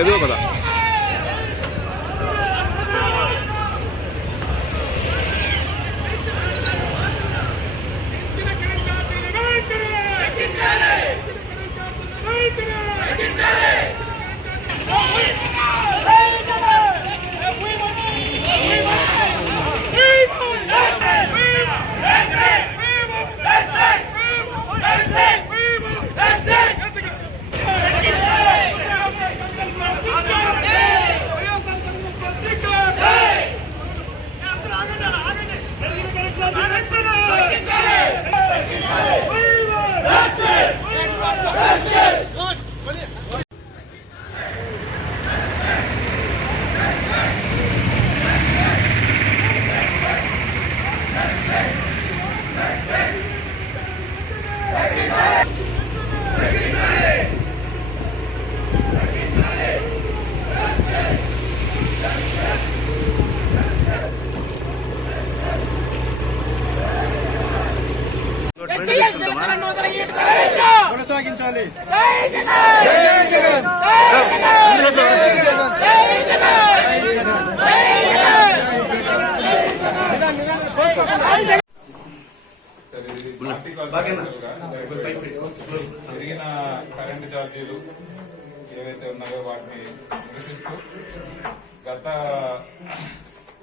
పెదవ కదా కొనసాగించాలి. పెరిగిన కరెంటు ఛార్జీలు ఏవైతే ఉన్నాయో వాటిని నిరసిస్తూ గత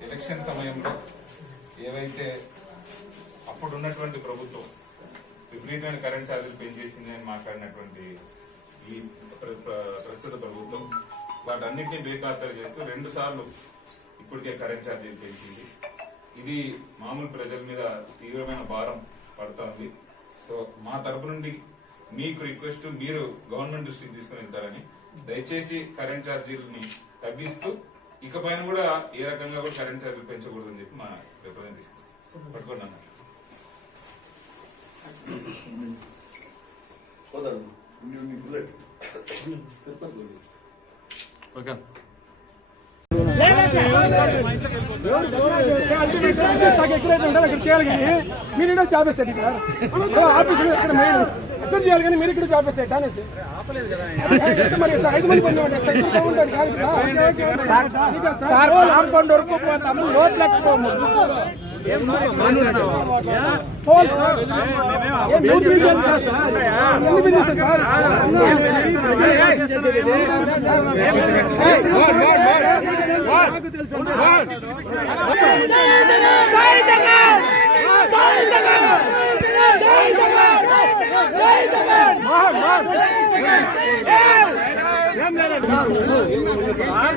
ఎలక్షన్ సమయంలో ఏవైతే అప్పుడున్నటువంటి ప్రభుత్వం విపరీతమైన కరెంట్ ఛార్జీలు పెంచేసింది అని మాట్లాడినటువంటి ఈ ప్రస్తుత ప్రభుత్వం వాటన్నిటిని బేఖాతరు చేస్తూ 2 సార్లు ఇప్పటికే కరెంట్ ఛార్జీలు పెంచింది. ఇది మామూలు ప్రజల మీద తీవ్రమైన భారం పడుతోంది. సో మా తరపు నుండి మీకు రిక్వెస్ట్, మీరు గవర్నమెంట్ దృష్టికి తీసుకుని వెళ్తారని, దయచేసి కరెంట్ ఛార్జీలని తగ్గిస్తూ ఇకపైన కూడా ఏ రకంగా కూడా కరెంట్ ఛార్జీలు పెంచకూడదు అని చెప్పి మా రిప్రజెంటేషన్ పట్టుకోండి అన్నారు. మీరు జాబ్ వేస్తాడు సార్, ఆఫీస్ ఎక్కడ ఎక్కడ చేయాలి కానీ మీరు ఇక్కడ జాబ్ వేస్తాయి అనేసి మరి 5 మంది పని ఉంటాడు కాంపౌండ్ వరకు పోతాము. రోడ్ లేకపోము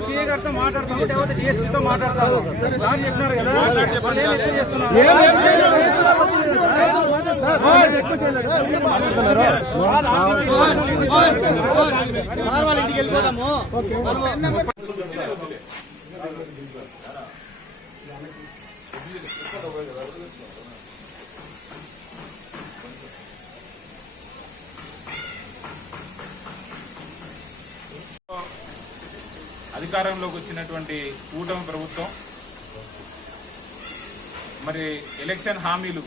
సీఏ గారితో మాట్లాడతాము, లేకపోతే డిఎస్పీతో మాట్లాడతారు సార్ చెప్పినారు కదా. సార్ వాళ్ళ ఇంటికి వెళ్ళిపోతాము. అధికారంలోకి వచ్చినటువంటి కూటమి ప్రభుత్వం మరి ఎలక్షన్ హామీలు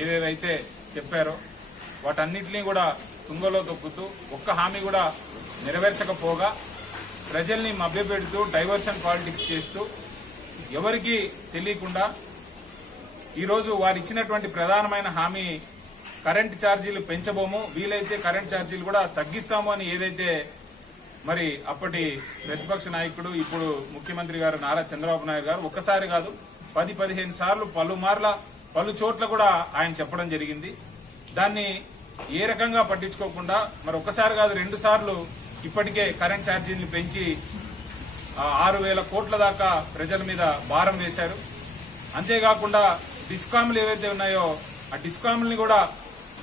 ఏవేవైతే చెప్పారో వాటన్నిటినీ కూడా తుంగలో తొక్కుతూ ఒక్క హామీ కూడా నెరవేర్చకపోగా ప్రజల్ని మభ్యపెడుతూ డైవర్షన్ పాలిటిక్స్ చేస్తూ ఎవరికి తెలియకుండా ఈరోజు వారు ఇచ్చినటువంటి ప్రధానమైన హామీ కరెంట్ ఛార్జీలు పెంచబోము, వీలైతే కరెంట్ ఛార్జీలు కూడా తగ్గిస్తాము అని ఏదైతే మరి అప్పటి ప్రతిపక్ష నాయకుడు ఇప్పుడు ముఖ్యమంత్రి గారు నారా చంద్రబాబు నాయుడు గారు ఒక్కసారి కాదు 10-15 సార్లు పలు చోట్ల కూడా ఆయన చెప్పడం జరిగింది. దాన్ని ఏ రకంగా పట్టించుకోకుండా మరి ఒక్కసారి కాదు 2 సార్లు ఇప్పటికే కరెంట్ ఛార్జీని పెంచి 6,000 కోట్ల దాకా ప్రజల మీద భారం వేశారు. అంతేకాకుండా డిస్కామ్లు ఏవైతే ఉన్నాయో ఆ డిస్కామ్లని కూడా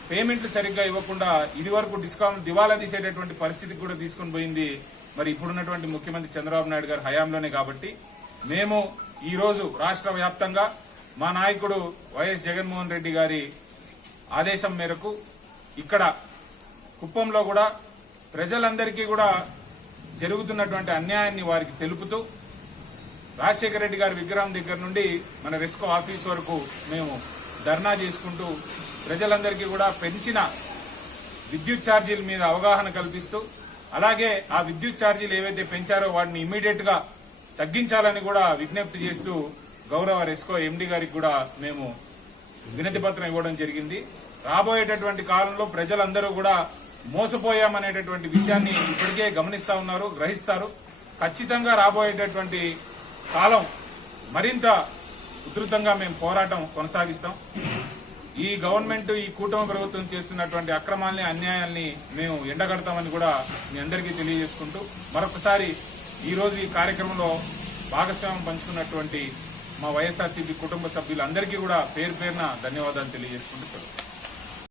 పేమెంట్లు సరిగ్గా ఇవ్వకుండా ఇది వరకు డిస్కామ్ దివాలా తీసేటటువంటి పరిస్థితికి కూడా తీసుకుని పోయింది మరి ఇప్పుడున్నటువంటి ముఖ్యమంత్రి చంద్రబాబు నాయుడు గారి హయాంలోనే. కాబట్టి మేము ఈ రోజు రాష్ట్ర వ్యాప్తంగా మా నాయకుడు వైఎస్ జగన్మోహన్ రెడ్డి గారి ఆదేశం మేరకు ఇక్కడ కుప్పంలో కూడా ప్రజలందరికీ కూడా జరుగుతున్నటువంటి అన్యాయాన్ని వారికి తెలుపుతూ రాజశేఖర రెడ్డి గారి విగ్రహం దగ్గర నుండి మన రెస్కో ఆఫీస్ వరకు మేము ధర్నా చేసుకుంటూ ప్రజలందరికీ కూడా పెంచిన విద్యుత్ ఛార్జీల మీద అవగాహన కల్పిస్తూ అలాగే ఆ విద్యుత్ ఛార్జీలు ఏవైతే పెంచారో వాటిని ఇమ్మీడియట్ గా తగ్గించాలని కూడా విజ్ఞప్తి చేస్తూ గౌరవ రెస్కో ఎండీ గారికి కూడా మేము వినతి పత్రం ఇవ్వడం జరిగింది. రాబోయేటటువంటి కాలంలో ప్రజలందరూ కూడా మోసపోయామనేటటువంటి విషయాన్ని ఇప్పటికే గమనిస్తా ఉన్నారు, గ్రహిస్తారు. ఖచ్చితంగా రాబోయేటటువంటి కాలం మరింత ఉధృతంగా మేము పోరాటం కొనసాగిస్తాం. ఈ గవర్నమెంట్, ఈ కూటమి ప్రభుత్వం చేస్తున్నటువంటి అక్రమాల్ని, అన్యాయాల్ని మేము ఎండగడతామని కూడా మీ అందరికీ తెలియజేసుకుంటూ మరొకసారి ఈ రోజు ఈ కార్యక్రమంలో భాగస్వామ్యం పంచుకున్నటువంటి మా వైఎస్ఆర్సీపీ కుటుంబ సభ్యులందరికీ కూడా పేరు పేరున ధన్యవాదాలు తెలియజేసుకుంటూ